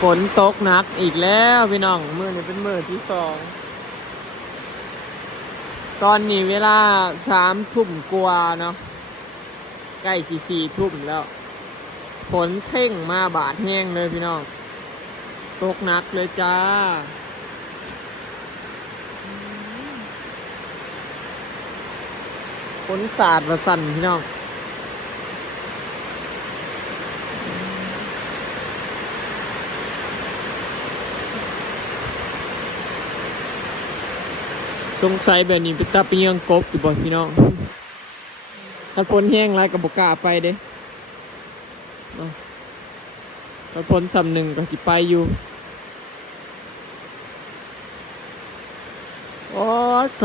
ฝนตกหนักอีกแล้วพี่น้องมื้อนี้เป็นมื้อที่สองตอนนี้เวลา3 ทุ่มกว่าเนาะใกล้ที่4 ทุ่มแล้วฝนเท่งมาบาดแห้งเลยพี่น้องตกหนักเลยจ้าฝนสาดมาสั่นพี่น้องสงสัยแบบนี้ไปตาไปเยืองกบอยู่บ่พี่น้องถ้าฝนแห้งไรกับบกล้าไปเด้เนาะถ้าฝนซ้ำหนึ่งก็สิไปอยู่โอ้โถ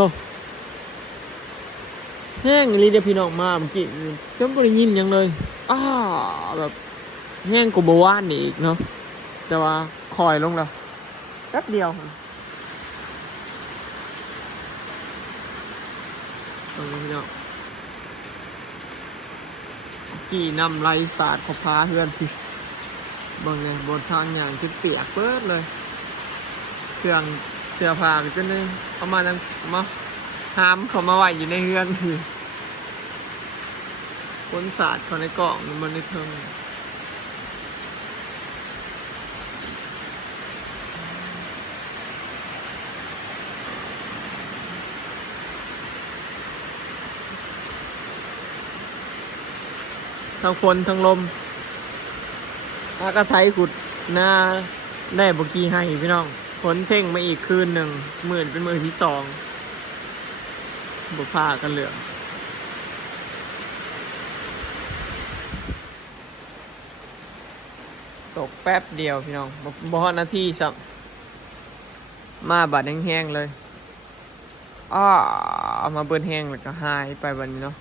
แห้งอีหลีเด้อพี่น้องมาเมื่อกี้จนบ่ได้ยินหยังเลยแบบแห้งกว่าเมื่อวานนี่อีกเนาะแต่ว่าคอยลงแล้วแป๊บเดียวพี่น้องกี่นำไรสาดขอพาเพื่อนพี่บางไงบนทางอย่างที่เปียกเปิดเลยเครื่องเสื้อผ้าก็นึงเอามานั่งมาหามเขามาไหวอยู่ในเรือนคือคนสาดเขาในกล่องมันในเทิงทั้งฝนทั้งลมอากาศไทยขุดหน้าได้บกี้ให้พี่น้องฝนเท่งมาอีกคืนหนึ่งมื้อเป็นมื้อที่สองบุพากันเหลืองตกแป๊บเดียวพี่น้องบ่ฮอดนาทีสักมาบาดแห้งๆเลยเอามาเบิ้นแห้งแล้วก็หายไปวันนี้เนาะ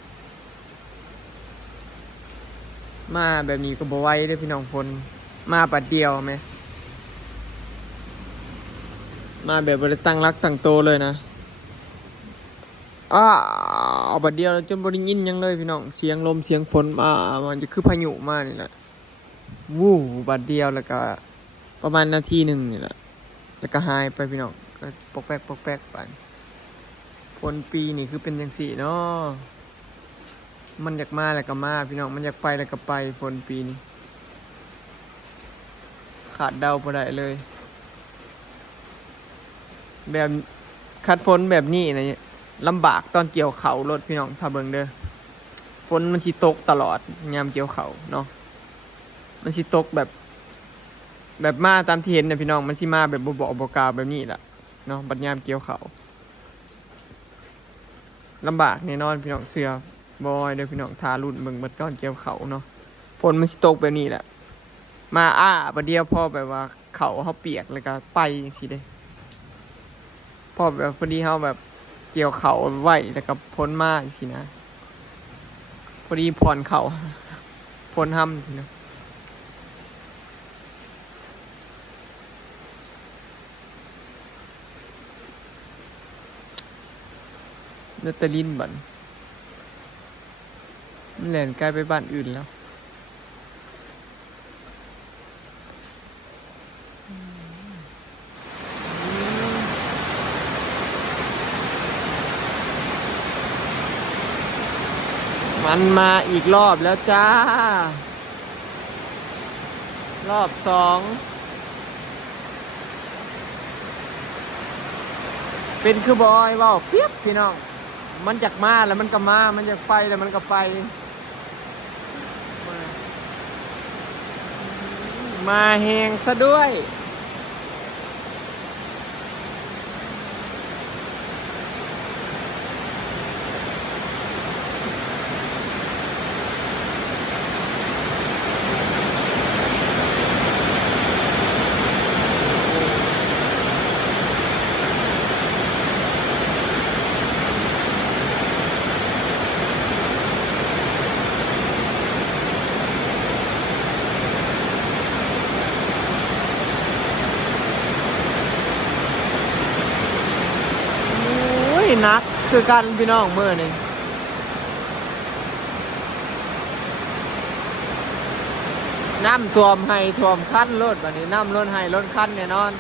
มาแบบนี้ก็บ่ไหวเด้อพี่น้องฝนมาบาดเดียวไหมมาแบบบ่ได้ตั้งรักตั้งโตเลยนะเอาบาดเดียวจนบ่ได้ยินหยังเลยพี่น้องเสียงลมเสียงฝนมันจะคือพายุมานี่แหละวู้บาดเดียวแล้วก็ประมาณนาทีหนึ่งนี่แหละแล้วก็หายไปพี่น้องก็ปอกแป๊กปอกแป๊กไปฝนปีนี่คือเป็นจังซี่เนาะมันอยากมาแล้วก็มาพี่น้องมันอยากไปแล้วก็ไปฝนปีนี้ขาดเดาบ่ได้เลยแบบคัดฝนแบบนี้นะลำบากตอนเกี่ยวเขารถพี่น้องถ้าเบิ่งเด้อฝนมันสิตกตลอดยามเกี่ยวเขาเนาะมันสิตกแบบมาตามที่เห็นเนี่ยพี่น้องมันสิมาแบบบ่บอกบ่กล่าวแบบนี้แหละเนาะบัดยามเกี่ยวเขาลำบากแน่นอนพี่น้องเสือบอยเด้อพี่น้องทารุ่นเบิ่งบัดก่อนเกี่ยวเขาเนาะฝนมันสิตกแบบนี้แหละมาบัดเดียวพอแบบว่าเขาเฮาเปียกแล้วก็ไปจังซี่เด้พอแบบพอดีเฮาแบบเกี่ยวเขาไว้แล้วก็พ้นมาจังซี่นะพอดีผ่อนเขาพ้นห้ำสินะเนตาลินบันมันแหลนใกล้ไปบ้านอื่นแล้วมันมาอีกรอบแล้วจ้ารอบสองเป็นคือบอยว่าเปียบพี่น้องมันจากมาแล้วมันก็มามันจากไปแล้วมันก็ไปมาแหงซะด้วยนักคือกันพี่น้องเมื่อนี่ น้ำท่วมให้ท่วมคันรถวันนี้น้ำล้นให้ล้นคันแน่นอน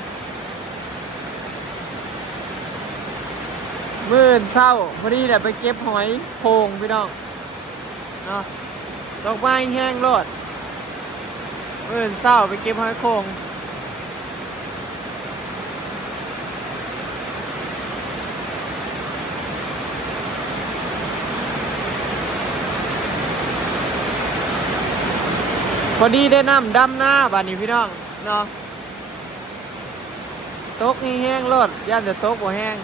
มื้อเช้าพอดีเนี่ยไปเก็บหอยโพงพี่น้องเนาะดอกไม้แห้งรถมื้อเช้าไปเก็บหอยโพงพอดีได้น้ำดำหน้าบ้านนี้พี่น้องเนาะตกแห้งรถย่านจะตกบ่แห้ง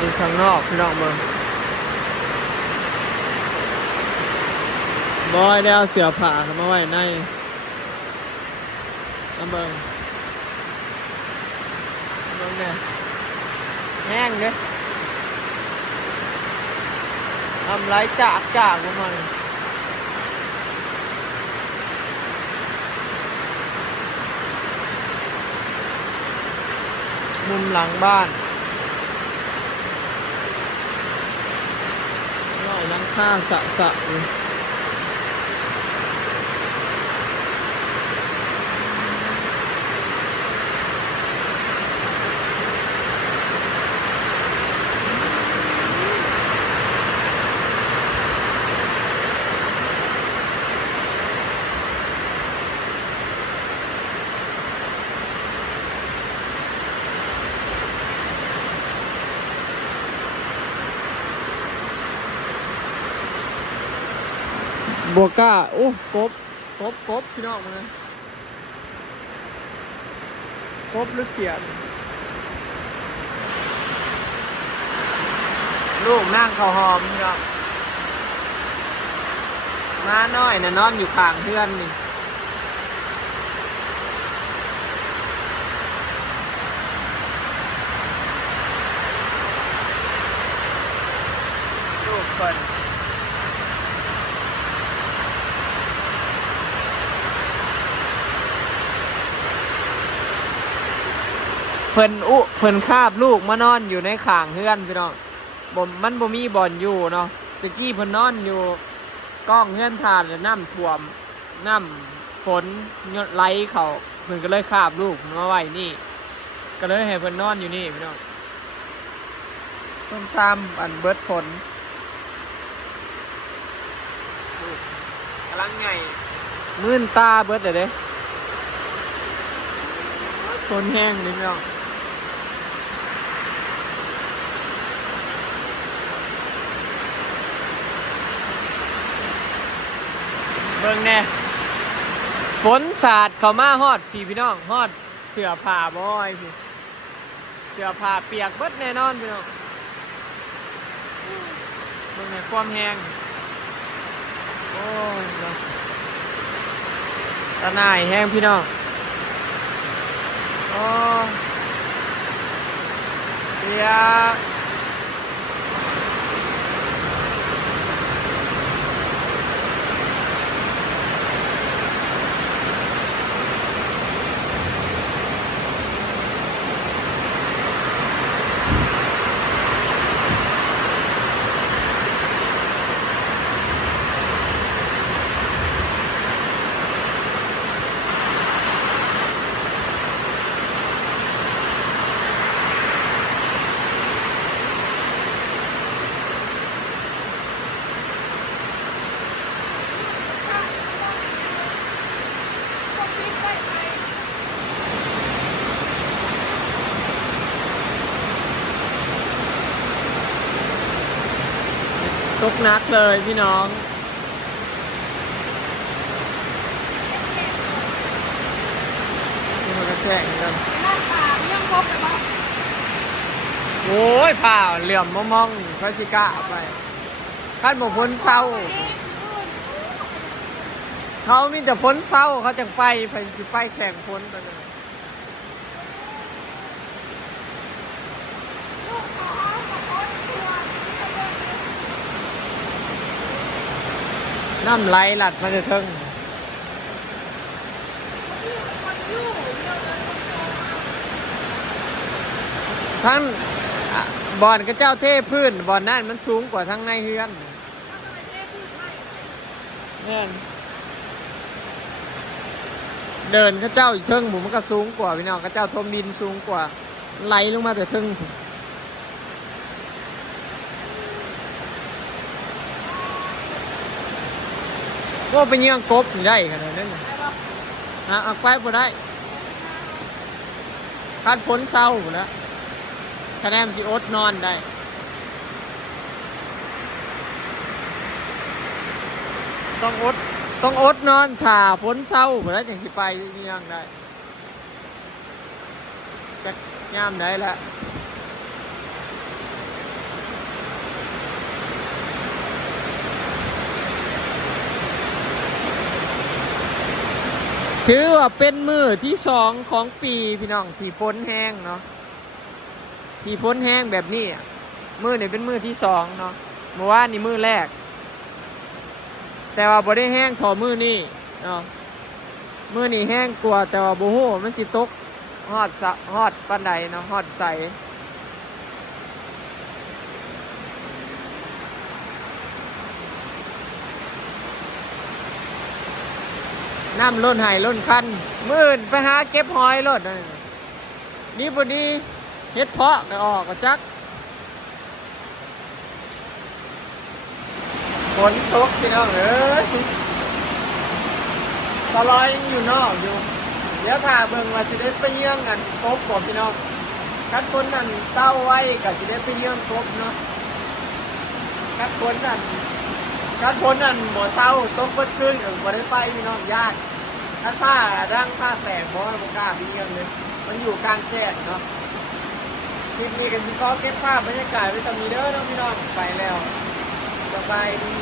นี่ข้างนอกพี่น้องเบิ่งบอยได้เอาเสื้อผ้าเข้ามาไว้ในน้ำเบิ่งเนี่ยแห้งเด้ทำไรจากประมาณมุมหลังบ้านน้อยหลังคาสะเลยบัวก้าโอ้กบพี่น้องมันกบหรือเขียดลูกนั่งเขาหอมพี่น้องมาน้อยนะนอนอยู่ข้างเพื่อนนี่ลูกคนเพิ่นคาบลูกมานอนอยู่ในข่างเฮือนพี่น้องมันบ่มีบ่อนอยู่เนาะตะกี้เพิ่นนอนอยู่กล้องเฮือนทานแล้วน้ำท่วมน้ำฝนไหลเขาเพิ่นก็เลยคาบลูกมาไว้นี่ก็เลยให้เพิ่นนอนอยู่นี่พี่น้องส้มซ้ำอันเบิดฝนกำลังไงมื่นตาเบิดเด้ฝนแห้งนี่พี่น้องเบิ่งแน่ฝนสาดเข้ามาฮอดพี่น้องฮอดเสื้อผ้าบ่อยพี่เสื้อผ้าเปียกเบิดแน่นอนพี่น้องเบิ่งแน่ความแห้งโอ้ยตาหน่ายแห้งพี่น้องโอ้เปียก ตกหนักเลยพี่น้องนี่มันก็แจ้งกัน หน้าตายังครบเลยปะ โอ้ยผ่าเหลื่อมมองๆเขาสิกล้าไปขั้นบอกพ้นเศร้า เขามีแต่พ้นเศร้าเขาจังไปสิไปแข่งพ้นไปเลยน้ำไหลหลัดมาจะเทิงทั้งบอนกระเจ้าเทพื้นบอนนั่นมันสูงกว่าทั้งในเฮือนเนี่ยเดินกระเจ้าอีกเทิงหมูมันก็สูงกว่าพี่น้องกระเจ้าทมดินสูงกว่าไหลลงมาแต่เทิงก็ไปเยี่ยงกบอยู่ได้ขนาดนั้นนะเอาไปบ่ได้คัดพ้นเศร้าหมดแล้วคะแนนสิอดนอนได้ต้องอดนอนถ่าพ้นเศร้าหมดแล้วอย่างที่ไปเยี่ยงได้จะย่ามได้แล้วถือว่าเป็นมือที่สองของปีพี่น้องที่ฝนแห้งเนาะที่ฝนแห้งแบบนี้มือนี่เป็นมือที่สองเนาะเมื่อวานนี่มือแรกแต่ว่าบ่ได้แห้งถอมือนี่เนาะมือนี่แห้งกว่าแต่ว่าบ่ฮู้มันสิตกฮอดปานใดเนาะฮอดใสน้ำล้นไหล้นคันมื่นไปหาเก็บหอยรถนี่พอดีเฮ็ดเพาะก็ออกก็จักฝนตกพี่น้องเอ้ยตลอยยังอยู่นอกอยู่เดี๋ยวถ้าเบิ่งว่าสิได้ไปเยี่ยงกันครบบ่พี่น้องคัดคนนั่นเศร้าไว้ก็สิได้ไปเยี่ยงครบเนาะคัดคนนั่นบ่เศร้าตกเบิดคืนก็บ่ได้ไปพี่น้องยากถ้าผ้าร่างผ้าแฝงบ่กล้าไปเยี่ยงเลยมันอยู่กลางแจ้งเนาะคลิปนี้ก็สิขอเก็บภาพบรรยากาศไว้สำนี้เด้อเนาะพี่น้องไปแล้วสบายดี